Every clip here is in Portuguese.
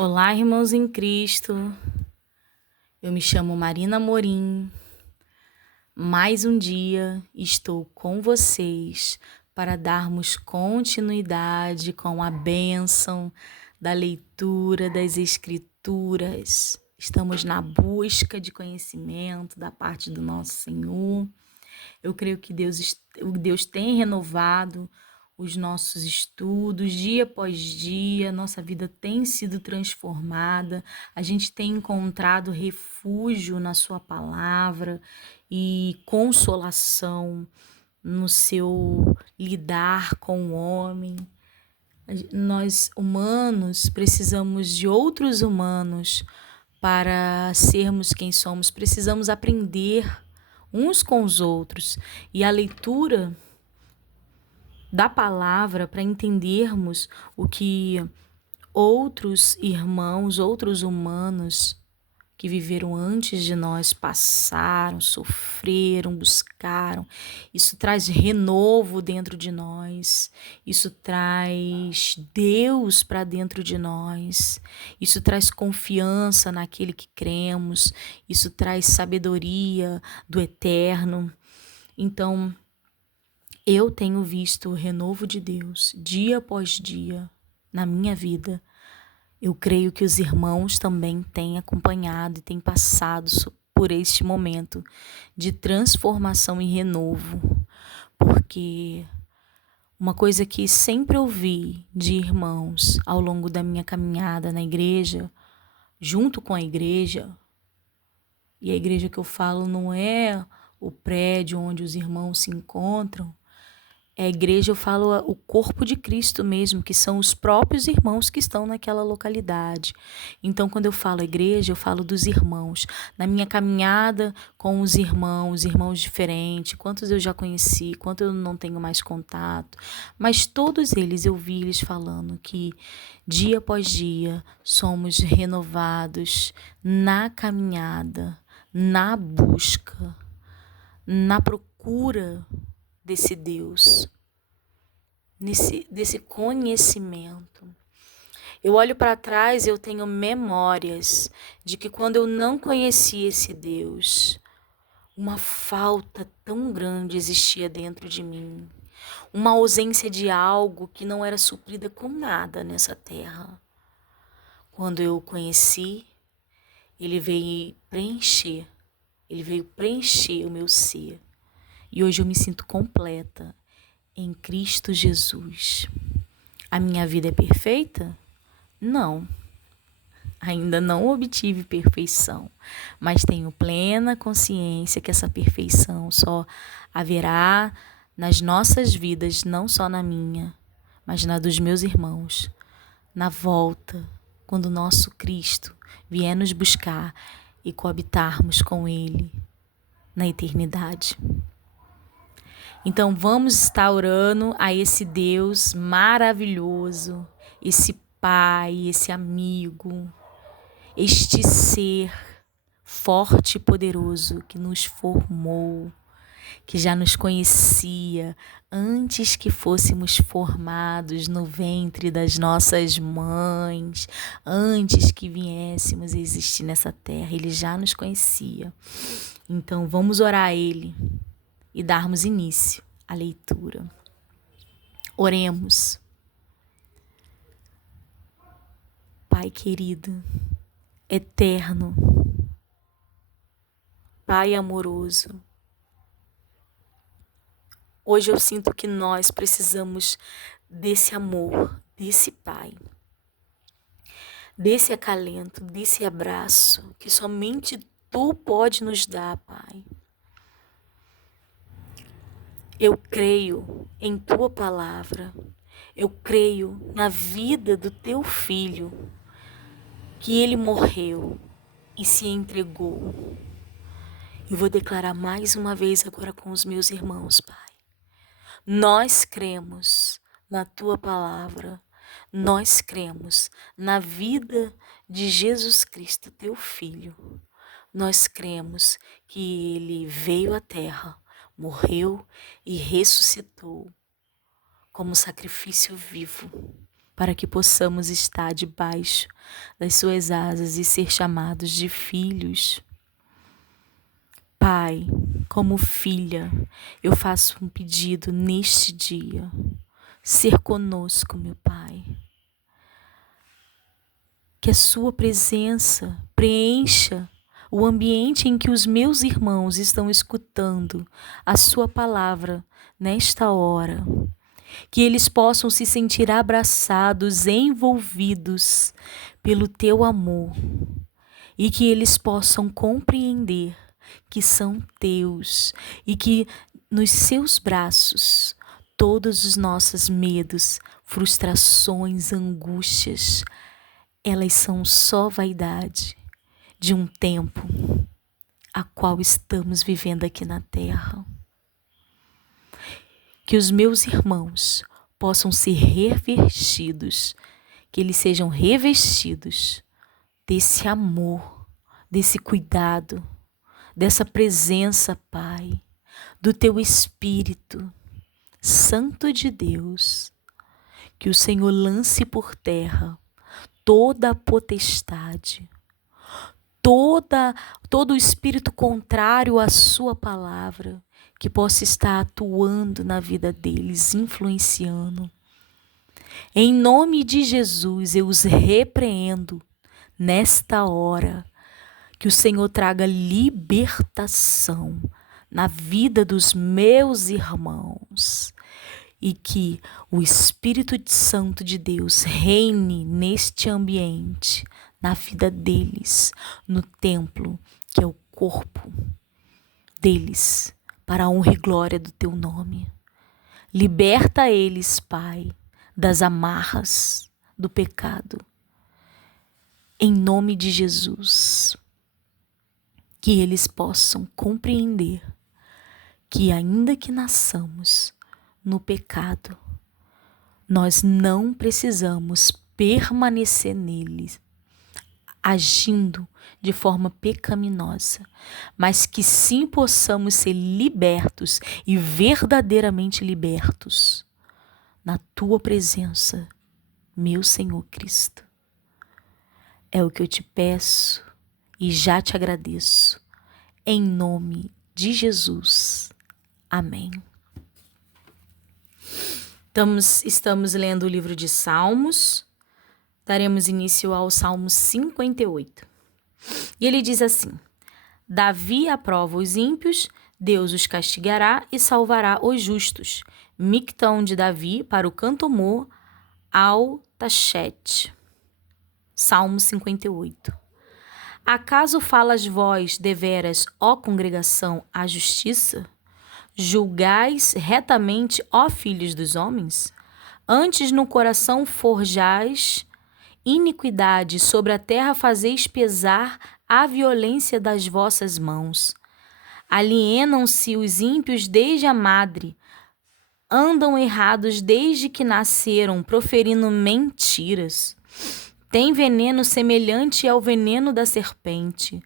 Olá, irmãos em Cristo. Eu me chamo Marina Amorim. Mais um dia estou com vocês para darmos continuidade com a bênção da leitura das Escrituras. Estamos na busca de conhecimento da parte do nosso Senhor. Eu creio que Deus tem renovado os nossos estudos, dia após dia, nossa vida tem sido transformada, a gente tem encontrado refúgio na Sua palavra e consolação no seu lidar com o homem. Nós, humanos, precisamos de outros humanos para sermos quem somos, precisamos aprender uns com os outros. E a leitura da palavra para entendermos o que outros irmãos, outros humanos que viveram antes de nós passaram, sofreram, buscaram. Isso traz renovo dentro de nós, isso traz Deus para dentro de nós, isso traz confiança naquele que cremos, isso traz sabedoria do eterno. Então, eu tenho visto o renovo de Deus dia após dia na minha vida. Eu creio que os irmãos também têm acompanhado e têm passado por este momento de transformação e renovo, porque uma coisa que sempre ouvi de irmãos ao longo da minha caminhada na igreja, junto com a igreja, e a igreja que eu falo não é o prédio onde os irmãos se encontram, é a igreja, eu falo o corpo de Cristo mesmo, que são os próprios irmãos que estão naquela localidade. Então, quando eu falo igreja, eu falo dos irmãos. Na minha caminhada com os irmãos diferentes, quantos eu já conheci, quantos eu não tenho mais contato. Mas todos eles, eu vi eles falando que dia após dia somos renovados na caminhada, na busca, na procura desse Deus, desse conhecimento. Eu olho para trás e eu tenho memórias de que quando eu não conhecia esse Deus, uma falta tão grande existia dentro de mim, uma ausência de algo que não era suprida com nada nessa terra. Quando eu o conheci, ele veio preencher o meu ser. E hoje eu me sinto completa em Cristo Jesus. A minha vida é perfeita? Não. Ainda não obtive perfeição, mas tenho plena consciência que essa perfeição só haverá nas nossas vidas, não só na minha, mas na dos meus irmãos, na volta, quando o nosso Cristo vier nos buscar e coabitarmos com Ele na eternidade. Então vamos estar orando a esse Deus maravilhoso, esse Pai, esse amigo, este ser forte e poderoso que nos formou, que já nos conhecia antes que fôssemos formados no ventre das nossas mães, antes que viéssemos a existir nessa terra, Ele já nos conhecia. Então vamos orar a Ele e darmos início à leitura. Oremos. Pai querido, eterno, Pai amoroso, hoje eu sinto que nós precisamos desse amor, desse Pai, desse acalento, desse abraço que somente Tu pode nos dar, Pai. Eu creio em Tua palavra, eu creio na vida do Teu Filho, que Ele morreu e se entregou. Eu vou declarar mais uma vez agora com os meus irmãos, Pai. Nós cremos na Tua palavra, nós cremos na vida de Jesus Cristo, Teu Filho. Nós cremos que Ele veio à terra, morreu e ressuscitou como sacrifício vivo para que possamos estar debaixo das suas asas e ser chamados de filhos. Pai, como filha, eu faço um pedido neste dia. Ser conosco, meu Pai. Que a sua presença preencha o ambiente em que os meus irmãos estão escutando a sua palavra nesta hora. Que eles possam se sentir abraçados, envolvidos pelo teu amor. E que eles possam compreender que são teus e que nos seus braços todos os nossos medos, frustrações, angústias, elas são só vaidade de um tempo a qual estamos vivendo aqui na terra. Que os meus irmãos possam ser revestidos, que eles sejam revestidos desse amor, desse cuidado, dessa presença, Pai, do Teu Espírito Santo de Deus. Que o Senhor lance por terra toda a potestade, todo o espírito contrário à sua palavra, que possa estar atuando na vida deles, influenciando. Em nome de Jesus, eu os repreendo nesta hora. Que o Senhor traga libertação na vida dos meus irmãos e que o Espírito Santo de Deus reine neste ambiente, na vida deles, no templo, que é o corpo deles, para a honra e glória do teu nome. Liberta eles, Pai, das amarras do pecado. Em nome de Jesus. Que eles possam compreender que ainda que nasçamos no pecado, nós não precisamos permanecer neles, agindo de forma pecaminosa, mas que sim possamos ser libertos e verdadeiramente libertos na Tua presença, meu Senhor Cristo. É o que eu te peço e já te agradeço, em nome de Jesus. Amém. Estamos lendo o livro de Salmos, daremos início ao Salmo 58. E ele diz assim: Davi aprova os ímpios, Deus os castigará e salvará os justos. Mictão de Davi para o cantomor ao Tachete. Salmo 58. Acaso falas vós, deveras, ó congregação, a justiça? Julgais retamente, ó filhos dos homens? Antes no coração forjais iniquidade, sobre a terra fazeis pesar a violência das vossas mãos. Alienam-se os ímpios desde a madre, andam errados desde que nasceram, proferindo mentiras. Tem veneno semelhante ao veneno da serpente.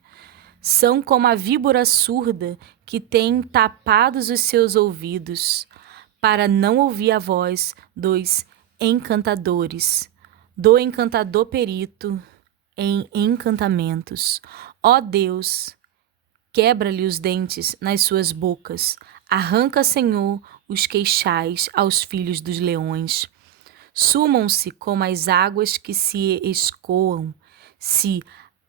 São como a víbora surda que tem tapados os seus ouvidos, para não ouvir a voz dos encantadores, do encantador perito em encantamentos. Ó Deus, quebra-lhe os dentes nas suas bocas. Arranca, Senhor, os queixais aos filhos dos leões. Sumam-se como as águas que se escoam, se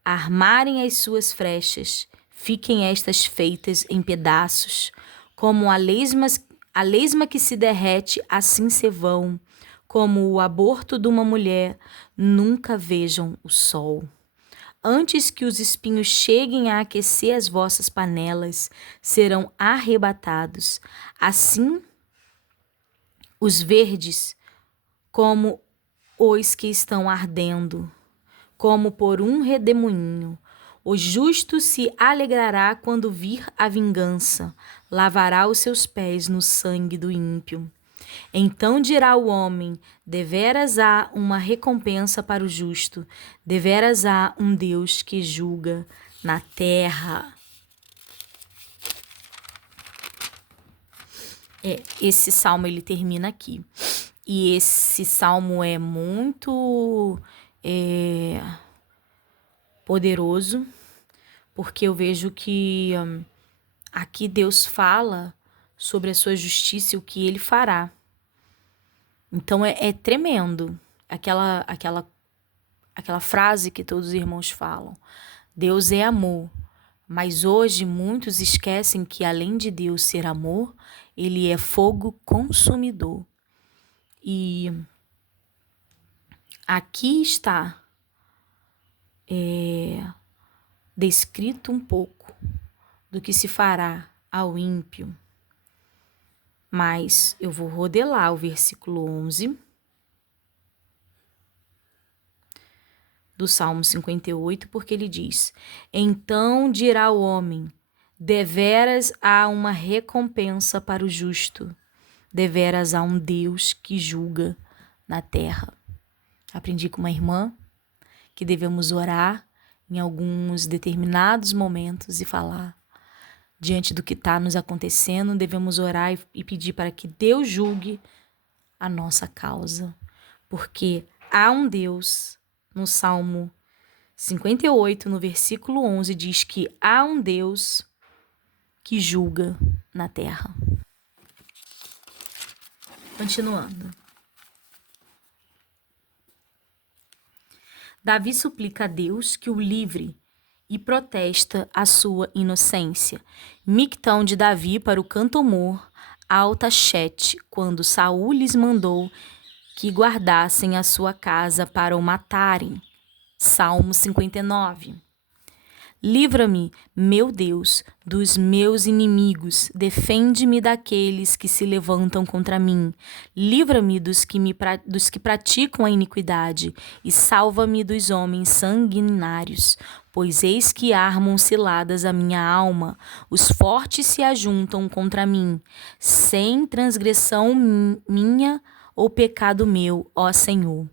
armarem as suas frechas, fiquem estas feitas em pedaços, como a lesma que se derrete, assim se vão, como o aborto de uma mulher, nunca vejam o sol. Antes que os espinhos cheguem a aquecer as vossas panelas, serão arrebatados. Assim, os verdes, como os que estão ardendo, como por um redemoinho. O justo se alegrará quando vir a vingança, lavará os seus pés no sangue do ímpio. Então dirá o homem: deveras há uma recompensa para o justo, deveras há um Deus que julga na terra. Esse salmo ele termina aqui. E esse salmo é muito poderoso, porque eu vejo que aqui Deus fala sobre a sua justiça e o que ele fará. Então é tremendo aquela frase que todos os irmãos falam. Deus é amor. Mas hoje muitos esquecem que além de Deus ser amor, ele é fogo consumidor. E aqui está descrito um pouco do que se fará ao ímpio. Mas eu vou rodelar o versículo 11 do Salmo 58, porque ele diz: Então dirá o homem, deveras há uma recompensa para o justo, deveras há um Deus que julga na terra. Aprendi com uma irmã que devemos orar em alguns determinados momentos e falar diante do que está nos acontecendo, devemos orar e pedir para que Deus julgue a nossa causa, porque há um Deus. No Salmo 58, no versículo 11, diz que há um Deus que julga na terra. Continuando. Davi suplica a Deus que o livre e protesta a sua inocência. Mictão de Davi para o cantomor Altachete, quando Saul lhes mandou que guardassem a sua casa para o matarem. Salmo 59. Livra-me, meu Deus, dos meus inimigos, defende-me daqueles que se levantam contra mim. Livra-me dos que praticam a iniquidade e salva-me dos homens sanguinários. Pois eis que armam ciladas a minha alma, os fortes se ajuntam contra mim, sem transgressão minha ou pecado meu, ó Senhor.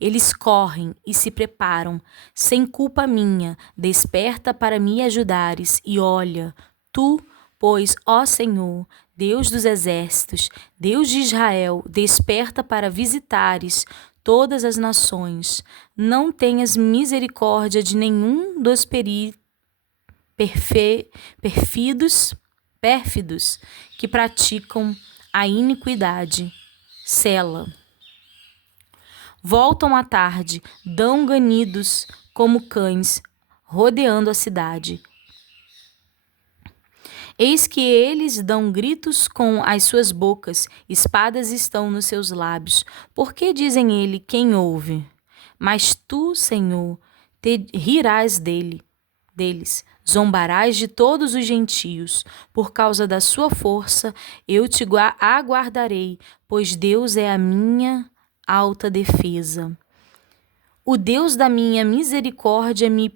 Eles correm e se preparam, sem culpa minha, desperta para me ajudares, e olha, tu, pois, ó Senhor, Deus dos exércitos, Deus de Israel, desperta para visitares todas as nações. Não tenhas misericórdia de nenhum dos pérfidos que praticam a iniquidade. Sela. Voltam à tarde, dão ganidos como cães, rodeando a cidade. Eis que eles dão gritos com as suas bocas, espadas estão nos seus lábios. Por que dizem ele, quem ouve? Mas tu, Senhor, te rirás deles, zombarás de todos os gentios. Por causa da sua força, eu te aguardarei, pois Deus é a minha alta defesa. O Deus da minha misericórdia me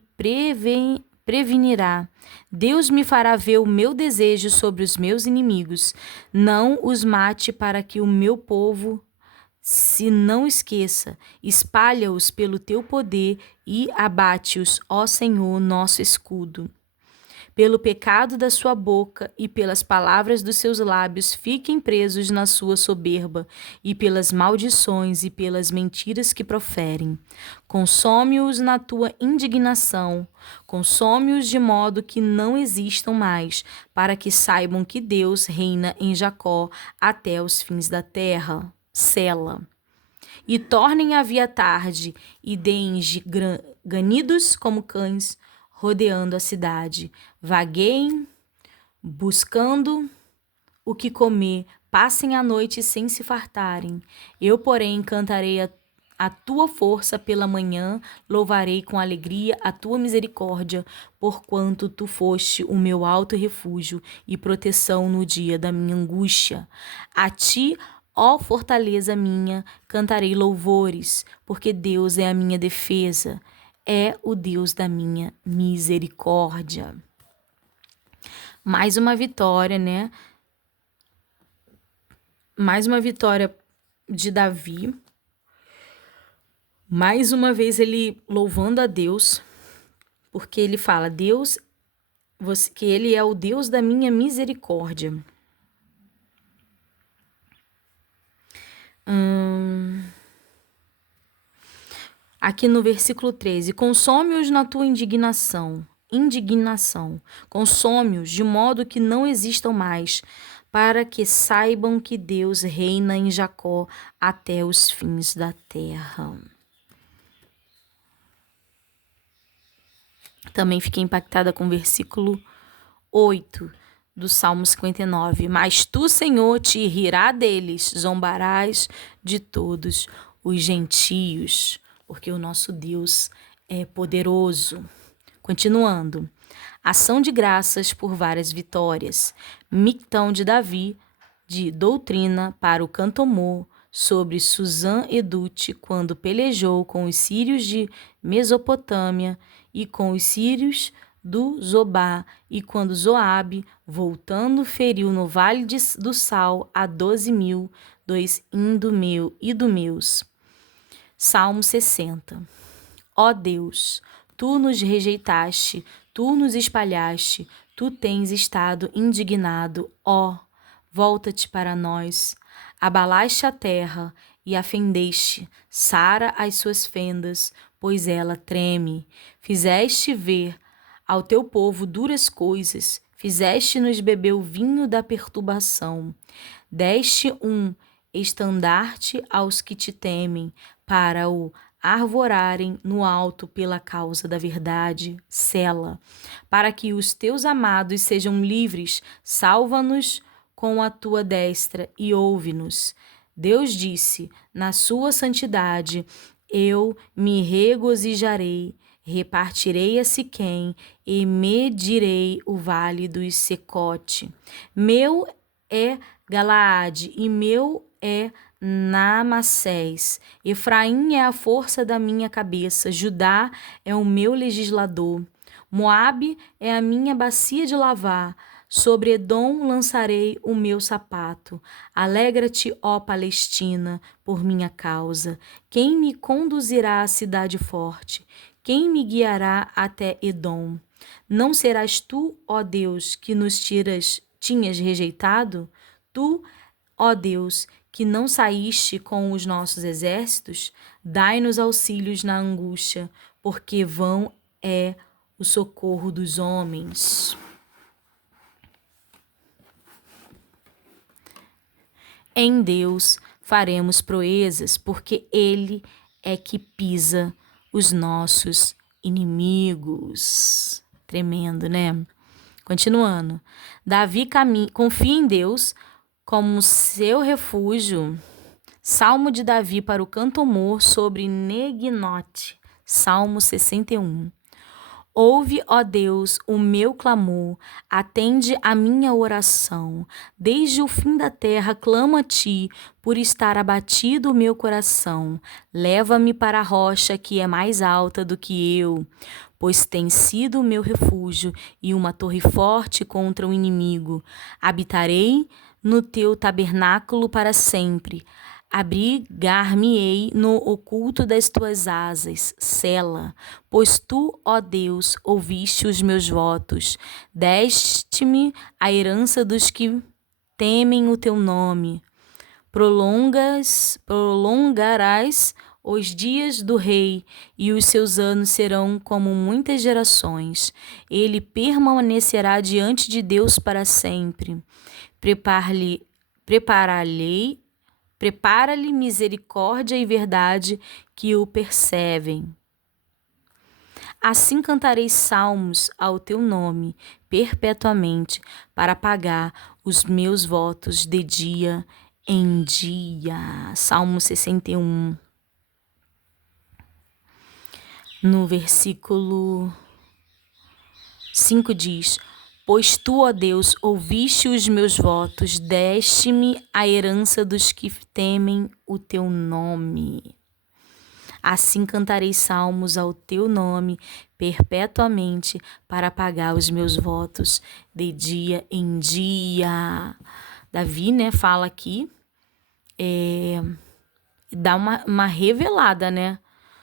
prevenirá. Deus me fará ver o meu desejo sobre os meus inimigos. Não os mate para que o meu povo se não esqueça. Espalha-os pelo teu poder e abate-os, ó Senhor, nosso escudo. Pelo pecado da sua boca e pelas palavras dos seus lábios, fiquem presos na sua soberba, e pelas maldições e pelas mentiras que proferem. Consome-os na tua indignação, consome-os de modo que não existam mais, para que saibam que Deus reina em Jacó até os fins da terra. Sela. E tornem a via tarde, e deem ganidos como cães, rodeando a cidade. Vagueiem, buscando o que comer, passem a noite sem se fartarem. Eu, porém, cantarei a tua força pela manhã, louvarei com alegria a tua misericórdia, porquanto tu foste o meu alto refúgio e proteção no dia da minha angústia. A ti, ó fortaleza minha, cantarei louvores, porque Deus é a minha defesa. É o Deus da minha misericórdia. Mais uma vitória, né? Mais uma vitória de Davi. Mais uma vez ele louvando a Deus, porque ele fala, Deus, que ele é o Deus da minha misericórdia. Aqui no versículo 13, consome-os na tua indignação, consome-os de modo que não existam mais, para que saibam que Deus reina em Jacó até os fins da terra. Também fiquei impactada com o versículo 8 do Salmo 59. Mas tu, Senhor, te rirá deles, zombarás de todos os gentios, porque o nosso Deus é poderoso. Continuando. Ação de graças por várias vitórias. Mictão de Davi, de doutrina para o cantomor, sobre Susã Edute, quando pelejou com os sírios de Mesopotâmia e com os sírios do Zobá, e quando Zoabe, voltando, feriu no vale do Sal a 12.000 dos idumeus. Salmo 60. Ó Deus, tu nos rejeitaste, tu nos espalhaste, tu tens estado indignado, ó, volta-te para nós. Abalaste a terra e a fendeste, sara as suas fendas, pois ela treme. Fizeste ver ao teu povo duras coisas, fizeste-nos beber o vinho da perturbação. Deste um estandarte aos que te temem, para o arvorarem no alto pela causa da verdade, sela. Para que os teus amados sejam livres, salva-nos com a tua destra e ouve-nos. Deus disse, na sua santidade, eu me regozijarei, repartirei a Siquém e medirei o vale do Secote. Meu é Galaade e meu é Manassés. Efraim é a força da minha cabeça, Judá é o meu legislador. Moabe é a minha bacia de lavar. Sobre Edom lançarei o meu sapato. Alegra-te, ó Palestina, por minha causa. Quem me conduzirá à cidade forte? Quem me guiará até Edom? Não serás tu, ó Deus, que nos tinhas rejeitado? Tu, ó Deus, que não saíste com os nossos exércitos? Dai-nos auxílios na angústia, porque vão é o socorro dos homens. Em Deus faremos proezas, porque Ele é que pisa os nossos inimigos. Tremendo, né? Continuando. Davi confia em Deus como seu refúgio. Salmo de Davi para o cantomor sobre Neginote. Salmo 61. Ouve, ó Deus, o meu clamor, atende a minha oração. Desde o fim da terra clamo a ti, por estar abatido o meu coração. Leva-me para a rocha que é mais alta do que eu, pois tens sido o meu refúgio e uma torre forte contra o inimigo. Habitarei no teu tabernáculo para sempre. Abrigar-me-ei no oculto das tuas asas, sela, pois tu, ó Deus, ouviste os meus votos, deste-me a herança dos que temem o teu nome. Prolongarás os dias do rei, e os seus anos serão como muitas gerações. Ele permanecerá diante de Deus para sempre. Prepara-lhe misericórdia e verdade que o perseguem. Assim cantarei salmos ao teu nome perpetuamente, para pagar os meus votos de dia em dia. Salmo 61. No versículo 5 diz: Pois tu, ó Deus, ouviste os meus votos, deste-me a herança dos que temem o teu nome. Assim cantarei salmos ao teu nome perpetuamente, para pagar os meus votos de dia em dia. Davi, né, fala aqui, dá uma revelada, né,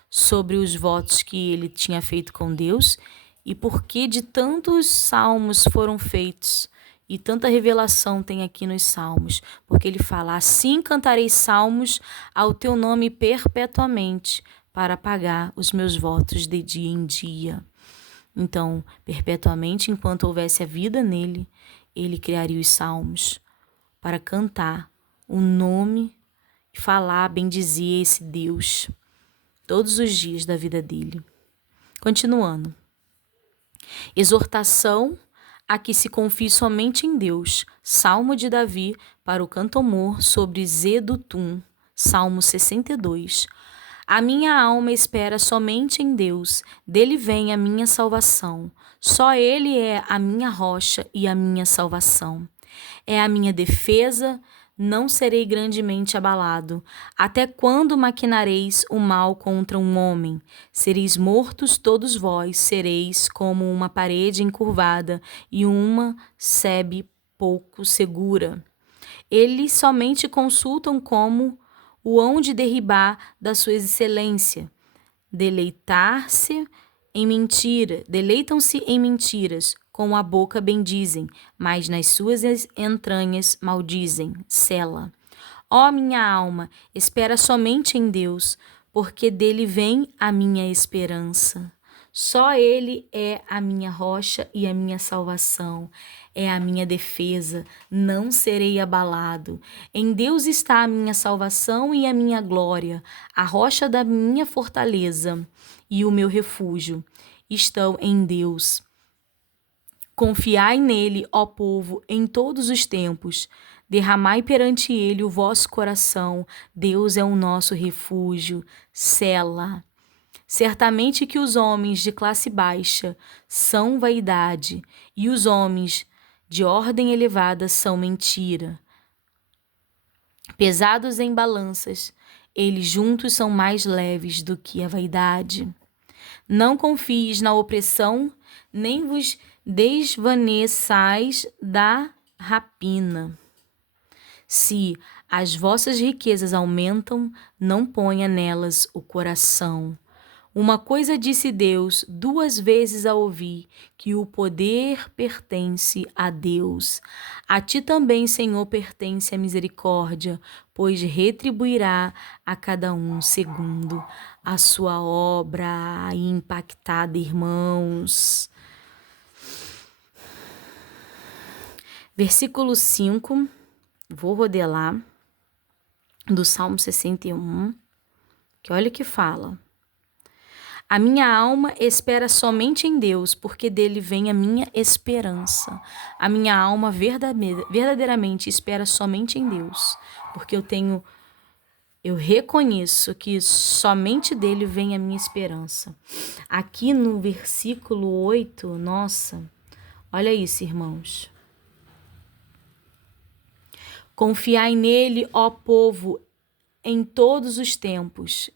sobre os votos que ele tinha feito com Deus. E por que de tantos salmos foram feitos E tanta revelação tem aqui nos Salmos, porque ele fala: assim cantarei salmos ao teu nome perpetuamente, para pagar os meus votos de dia em dia. Então, perpetuamente, enquanto houvesse a vida nele, ele criaria os salmos para cantar o nome e falar, bendizer esse Deus todos os dias da vida dele. Continuando. Exortação a que se confie somente em Deus. Salmo de Davi para o cantomor sobre Zedutum. Salmo 62. A minha alma espera somente em Deus, dele vem a minha salvação. Só ele é a minha rocha e a minha salvação. É a minha defesa, não serei grandemente abalado. Até quando maquinareis o mal contra um homem? Sereis mortos todos vós, sereis como uma parede encurvada e uma sebe pouco segura. Eles somente consultam como o hão de derribar da sua excelência. Deleitam-se em mentiras, com a boca bendizem, mas nas suas entranhas maldizem. Sela. Ó minha alma, espera somente em Deus, porque dele vem a minha esperança. Só ele é a minha rocha e a minha salvação, é a minha defesa, não serei abalado. Em Deus está a minha salvação e a minha glória, a rocha da minha fortaleza e o meu refúgio estão em Deus. Confiai nele, ó povo, em todos os tempos. Derramai perante ele o vosso coração. Deus é o nosso refúgio. Sela. Certamente que os homens de classe baixa são vaidade, e os homens de ordem elevada são mentira. Pesados em balanças, eles juntos são mais leves do que a vaidade. Não confies na opressão, nem vos desvaneçais da rapina. Se as vossas riquezas aumentam, não ponha nelas o coração. Uma coisa disse Deus 2 vezes a ouvir, que o poder pertence a Deus. A ti também, Senhor, pertence a misericórdia, pois retribuirá a cada um segundo a sua obra. Impactada, irmãos. Versículo 5, vou rodelar, do Salmo 61, que olha o que fala. A minha alma espera somente em Deus, porque dele vem a minha esperança. A minha alma verdadeiramente espera somente em Deus, porque eu reconheço que somente dele vem a minha esperança. Aqui no versículo 8, nossa, olha isso, irmãos. Confiai nele, ó povo, em todos os tempos,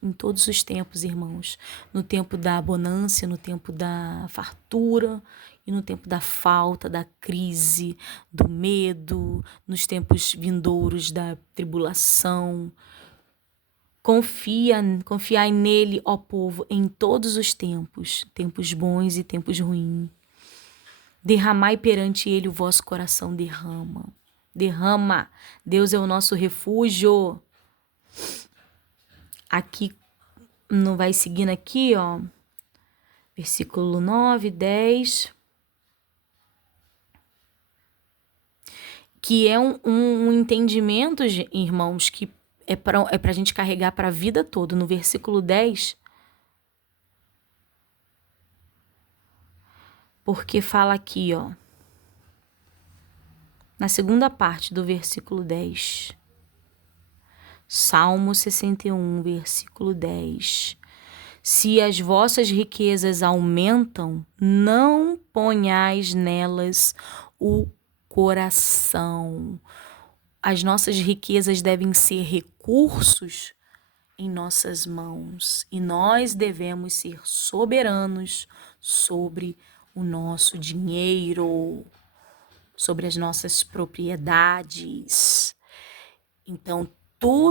irmãos, no tempo da bonança, no tempo da fartura e no tempo da falta, da crise, do medo, nos vindouros da tribulação. Confiai nele, ó povo, em todos os tempos, tempos bons e tempos ruins. Derramai perante ele o vosso coração, derrama. Deus é o nosso refúgio. Aqui, não vai seguindo aqui, ó, versículo 9, 10, que é um entendimento, irmãos, que é pra gente carregar para a vida toda. No versículo 10, porque fala aqui, ó, na segunda parte do versículo 10, Salmo 61, versículo 10. Se as vossas riquezas aumentam, não ponhais nelas o coração. As nossas riquezas devem ser recursos em nossas mãos e nós devemos ser soberanos sobre o nosso dinheiro, sobre as nossas propriedades. Então,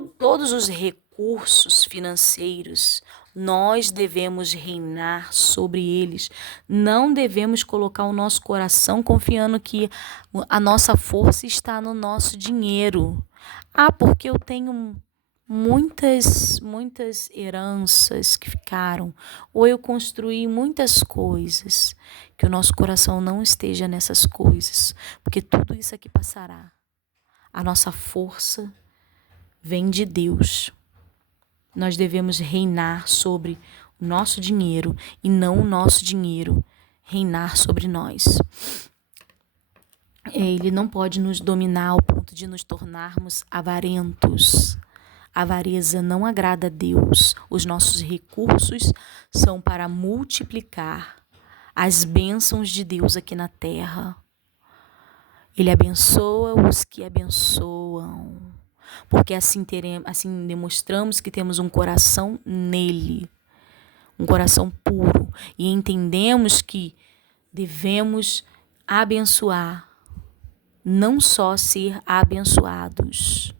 todos os recursos recursos financeiros, nós devemos reinar sobre eles. Não devemos colocar o nosso coração confiando que a nossa força está no nosso dinheiro. Ah, porque eu tenho muitas heranças que ficaram, ou eu construí muitas coisas. Que o nosso coração não esteja nessas coisas, porque tudo isso aqui passará. A nossa força vem de Deus. Nós devemos reinar sobre o nosso dinheiro e não o nosso dinheiro reinar sobre nós. Ele não pode nos dominar ao ponto de nos tornarmos avarentos. A avareza não agrada a Deus. Os nossos recursos são para multiplicar as bênçãos de Deus aqui na terra. Ele abençoa os que abençoam, porque assim demonstramos que temos um coração nele, um coração puro, e entendemos que devemos abençoar, não só ser abençoados,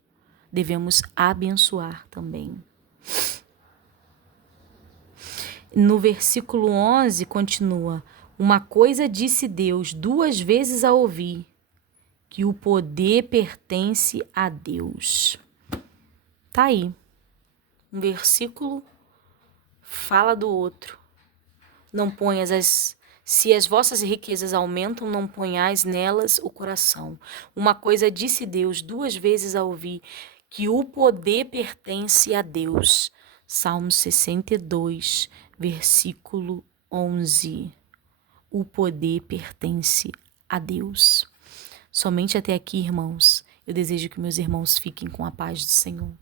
devemos abençoar também. No versículo 11 continua: uma coisa disse Deus 2 vezes a ouvir, que o poder pertence a Deus. Tá aí. Um versículo fala do outro. Não ponhas se as vossas riquezas aumentam, não ponhais nelas o coração. Uma coisa disse Deus 2 vezes a ouvir, que o poder pertence a Deus. Salmo 62, versículo 11. O poder pertence a Deus. Somente até aqui, irmãos. Eu desejo que meus irmãos fiquem com a paz do Senhor.